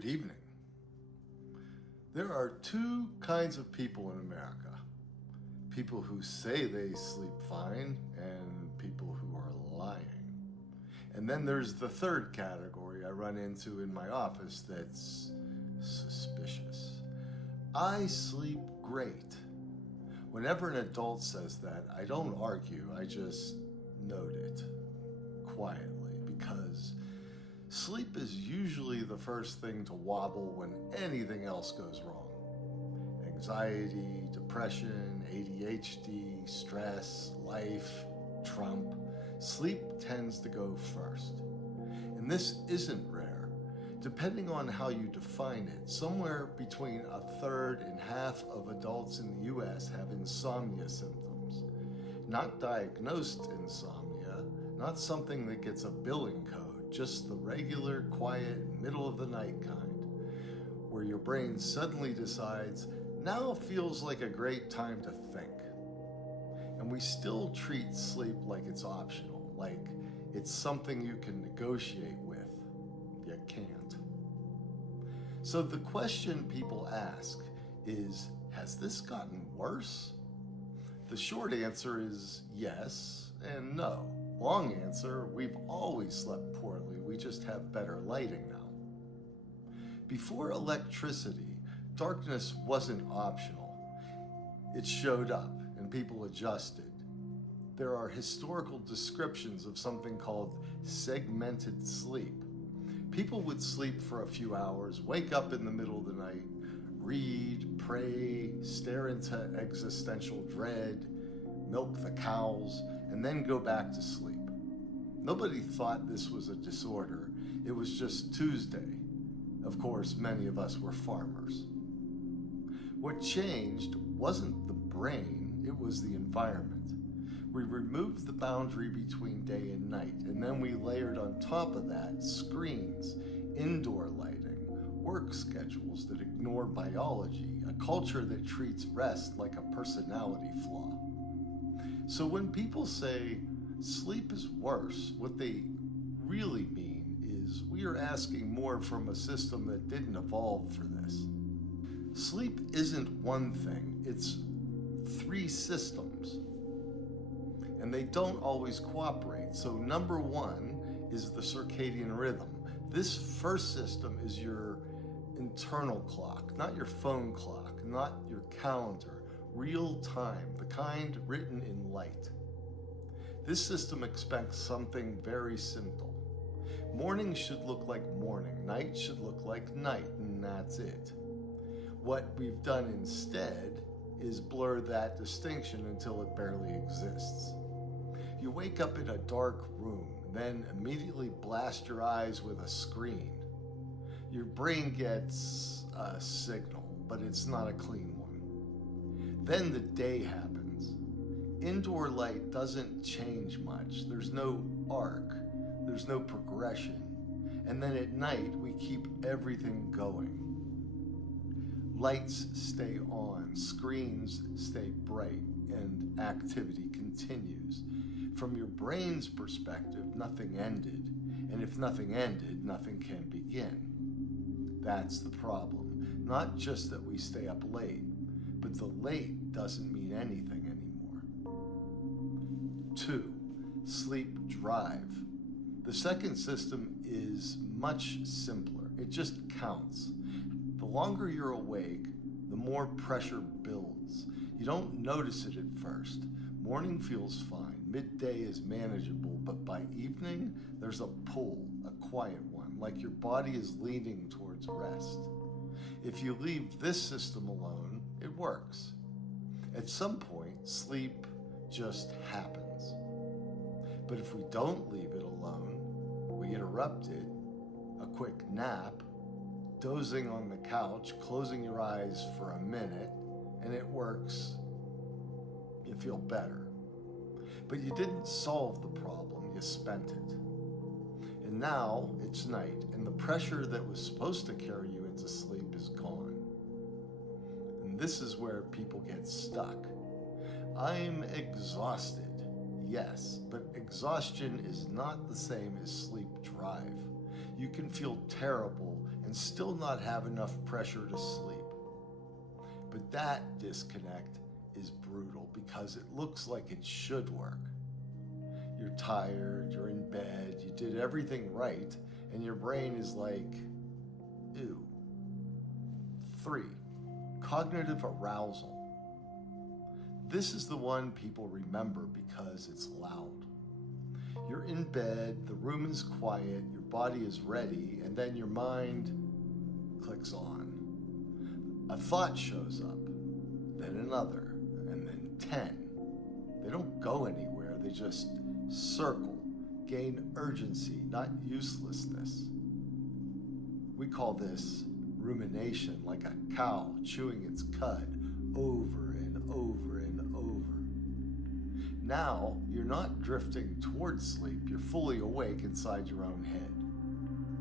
Good evening. There are two kinds of people in America. People who say they sleep fine and people who are lying. And then there's the third category I run into in my office that's suspicious. I sleep great. Whenever an adult says that, I don't argue, I just note it quietly because sleep is usually the first thing to wobble when anything else goes wrong. Anxiety, depression, ADHD, stress, life, Trump. Sleep tends to go first. And this isn't rare. Depending on how you define it, somewhere between a third and half of adults in the US have insomnia symptoms. Not diagnosed insomnia, not something that gets a billing code, just the regular, quiet, middle of the night kind, where your brain suddenly decides, now feels like a great time to think. And we still treat sleep like it's optional, like it's something you can negotiate with. You can't. So the question people ask is, has this gotten worse? The short answer is yes and no. Long answer, we've always slept poorly, we just have better lighting now. Before electricity, darkness wasn't optional. It showed up and people adjusted. There are historical descriptions of something called segmented sleep. People would sleep for a few hours, wake up in the middle of the night, read, pray, stare into existential dread, milk the cows, and then go back to sleep. Nobody thought this was a disorder. It was just Tuesday. Of course, many of us were farmers. What changed wasn't the brain, it was the environment. We removed the boundary between day and night, and then we layered on top of that screens, indoor lighting, work schedules that ignore biology, a culture that treats rest like a personality flaw. So when people say sleep is worse, what they really mean is we are asking more from a system that didn't evolve for this. Sleep isn't one thing, it's three systems. And they don't always cooperate. So number one is the circadian rhythm. This first system is your internal clock, not your phone clock, not your calendar, real time, the kind written in light. This system expects something very simple. Morning should look like morning, night should look like night, and that's it. What we've done instead is blur that distinction until it barely exists. You wake up in a dark room, then immediately blast your eyes with a screen. Your brain gets a signal, but it's not a clean one. Then the day happens. Indoor light doesn't change much. There's no arc, there's no progression. And then at night, we keep everything going. Lights stay on, screens stay bright, and activity continues. From your brain's perspective, nothing ended, and if nothing ended, nothing can begin. That's the problem. Not just that we stay up late, but the late doesn't mean anything anymore. 2. Sleep drive. The second system is much simpler. It just counts. The longer you're awake, the more pressure builds. You don't notice it at first. Morning feels fine, midday is manageable, but by evening, there's a pull, a quiet one, like your body is leaning towards rest. If you leave this system alone, it works. At some point, sleep just happens. But if we don't leave it alone, we interrupt it, a quick nap, dozing on the couch, closing your eyes for a minute, and it works. You feel better. But you didn't solve the problem, you spent it. And now it's night, and the pressure that was supposed to carry you into sleep is gone. And this is where people get stuck. I'm exhausted. Yes, but exhaustion is not the same as sleep drive. You can feel terrible and still not have enough pressure to sleep. But that disconnect is brutal because it looks like it should work. You're tired, you're in bed, you did everything right, and your brain is like, ew. 3, cognitive arousal. This is the one people remember because it's loud. You're in bed, the room is quiet, your body is ready, and then your mind clicks on. A thought shows up, then another, and then 10. They don't go anywhere, they just circle, gain urgency, not uselessness. We call this rumination, like a cow chewing its cud over and over and over. Now, you're not drifting towards sleep, you're fully awake inside your own head.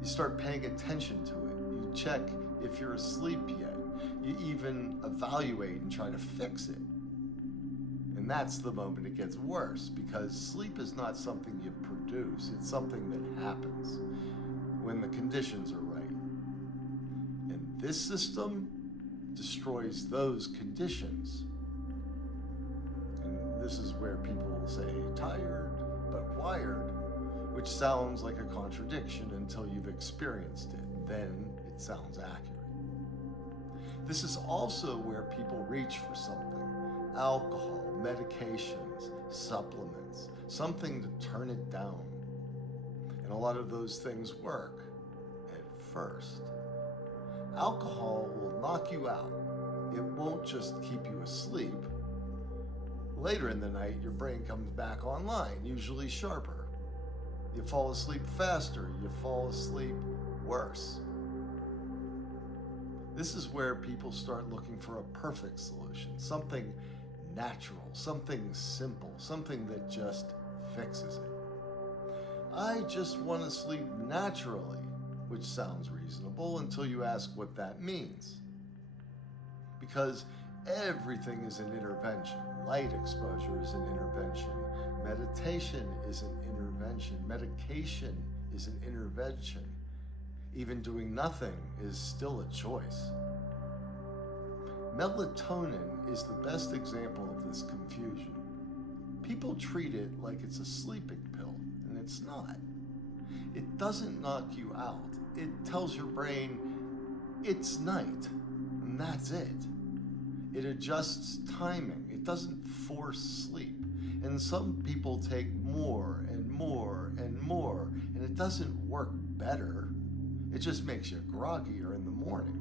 You start paying attention to it. You check if you're asleep yet. You even evaluate and try to fix it. And that's the moment it gets worse, because sleep is not something you produce, it's something that happens when the conditions are right. And this system destroys those conditions. And this is where people say tired but wired, which sounds like a contradiction until you've experienced it. Then it sounds accurate. This is also where people reach for something: alcohol, medications, supplements, something to turn it down. And a lot of those things work at first. Alcohol will knock you out. It won't just keep you asleep. Later in the night, your brain comes back online, usually sharper. You fall asleep faster, you fall asleep worse. This is where people start looking for a perfect solution, something natural, something simple, something that just fixes it. I just want to sleep naturally, which sounds reasonable until you ask what that means. Because everything is an intervention. Light exposure is an intervention. Meditation is an intervention. Medication is an intervention. Even doing nothing is still a choice. Melatonin is the best example of this confusion. People treat it like it's a sleeping pill, and it's not. It doesn't knock you out. It tells your brain it's night, and that's it. It adjusts timing. It doesn't force sleep. And some people take more and more and more, and it doesn't work better. It just makes you groggier in the morning.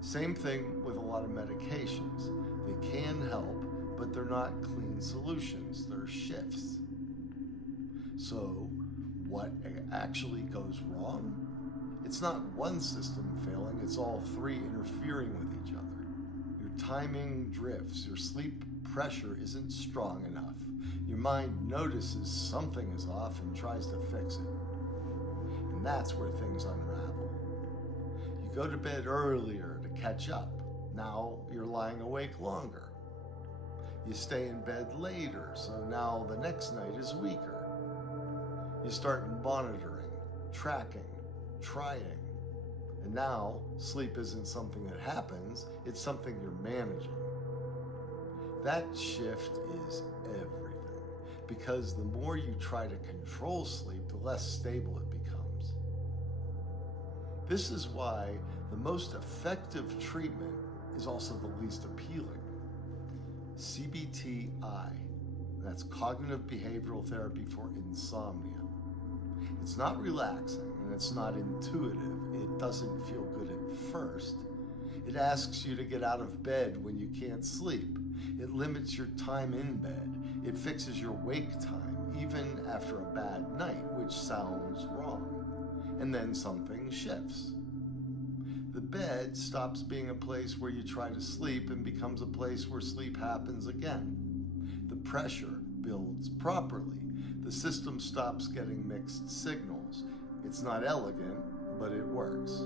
Same thing with a lot of medications. They can help, but they're not clean solutions. They're shifts. So, what actually goes wrong? It's not one system failing, it's all three interfering with each other. Your timing drifts, your sleep pressure isn't strong enough. Your mind notices something is off and tries to fix it. And that's where things unravel. You go to bed earlier to catch up. Now you're lying awake longer. You stay in bed later, so now the next night is weaker. You start monitoring, tracking, trying. And now sleep isn't something that happens, it's something you're managing. That shift is everything, because the more you try to control sleep, the less stable it becomes. This is why the most effective treatment is also the least appealing. CBT-I, that's cognitive behavioral therapy for insomnia. It's not relaxing and it's not intuitive. It doesn't feel good at first. It asks you to get out of bed when you can't sleep. It limits your time in bed. It fixes your wake time, even after a bad night, which sounds wrong. And then something shifts. The bed stops being a place where you try to sleep and becomes a place where sleep happens again. The pressure builds properly. The system stops getting mixed signals. It's not elegant, but it works.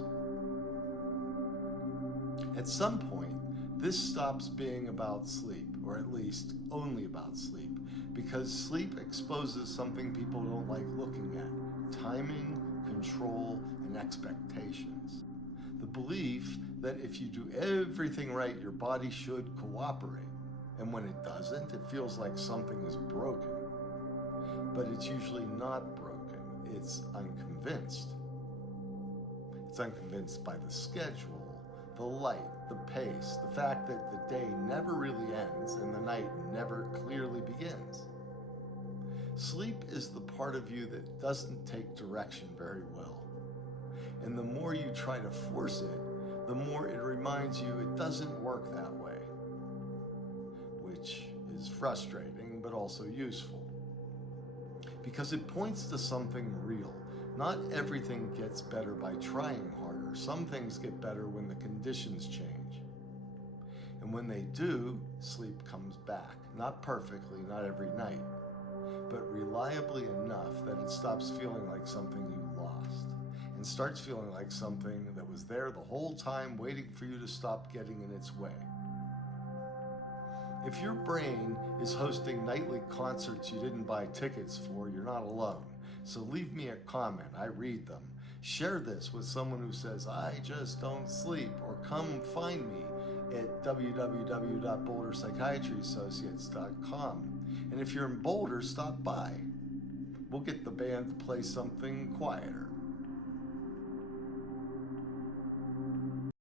At some point, this stops being about sleep, or at least only about sleep, because sleep exposes something people don't like looking at: timing, control, and expectations. The belief that if you do everything right, your body should cooperate. And when it doesn't, it feels like something is broken. But it's usually not broken, it's unconvinced. It's unconvinced by the schedule, the light, the pace, the fact that the day never really ends and the night never clearly begins. Sleep is the part of you that doesn't take direction very well. And the more you try to force it, the more it reminds you it doesn't work that way, which is frustrating but also useful. Because it points to something real. Not everything gets better by trying harder. Some things get better when the conditions change. And when they do, sleep comes back. Not perfectly, not every night, but reliably enough that it stops feeling like something you lost and starts feeling like something that was there the whole time waiting for you to stop getting in its way. If your brain is hosting nightly concerts you didn't buy tickets for, you're not alone. So leave me a comment, I read them. Share this with someone who says, I just don't sleep, or come find me at www.boulderpsychiatryassociates.com. And if you're in Boulder, stop by. We'll get the band to play something quieter.